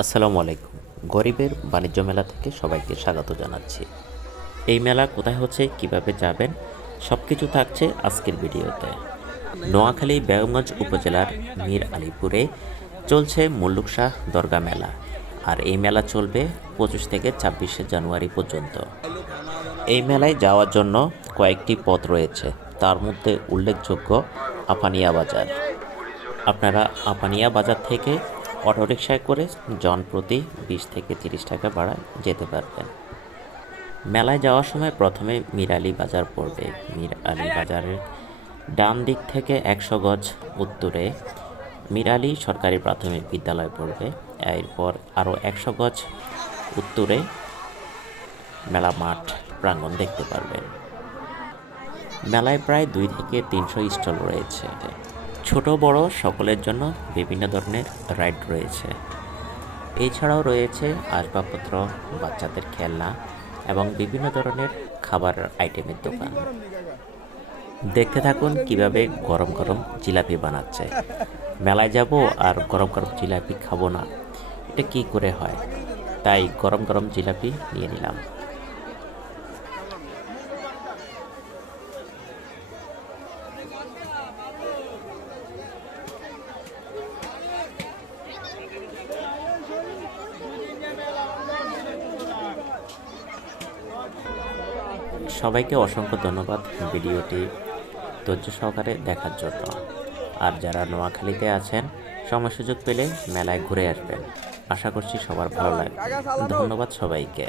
আসসালামু আলাইকুম। গরিবের বাণিজ্য মেলা থেকে সবাইকে স্বাগত জানাচ্ছি। এই মেলা কোথায় হচ্ছে, কিভাবে যাবেন, সব কিছু থাকছে আজকের ভিডিওতে। নোয়াখালী বেগমগঞ্জ উপজেলার মীর আলীপুরে চলছে মুল্লুক শাহ দরগা মেলা। আর এই মেলা চলবে 25 থেকে 26শে জানুয়ারি পর্যন্ত। এই মেলায় যাওয়ার জন্য কয়েকটি পথ রয়েছে, তার মধ্যে উল্লেখযোগ্য আপানিয়া বাজার। আপনারা আপানিয়া বাজার থেকে অটোরিকশায় করে জনপ্রতি 20 থেকে 30 টাকা ভাড়ায় যেতে পারবেন। মেলায় যাওয়ার সময় প্রথমে মীর আলী বাজার পড়বে। মীর আলী বাজারের ডান দিক থেকে 100 গজ উত্তরে মীর আলী সরকারি প্রাথমিক বিদ্যালয় পড়বে। এরপর আরও 100 গজ উত্তরে মেলা মাঠ প্রাঙ্গণ দেখতে পারবেন। মেলায় প্রায় 2 থেকে 300 স্টল রয়েছে। ছোট বড় সকলের জন্য বিভিন্ন ধরনের রাইড রয়েছে। এছাড়াও রয়েছে আসবাবপত্র, বাচ্চাদের খেলনা এবং বিভিন্ন ধরনের খাবার আইটেমের দোকান। দেখতে থাকুন কিভাবে গরম গরম জিলাপি বানাচ্ছে। মেলায় যাব আর গরম গরম জিলাপি খাবো না, এটা কি করে হয়? তাই গরম গরম জিলাপি নিয়ে নিলাম। সবাইকে অসংখ্য ধন্যবাদ ভিডিওটি ধৈর্য সহকারে দেখার জন্য। আর যারা নোয়াখালীতে আছেন, সময় সুযোগ পেলে মেলায় ঘুরে আসবেন। আশা করছি সবার ভালো লাগবে। ধন্যবাদ সবাইকে।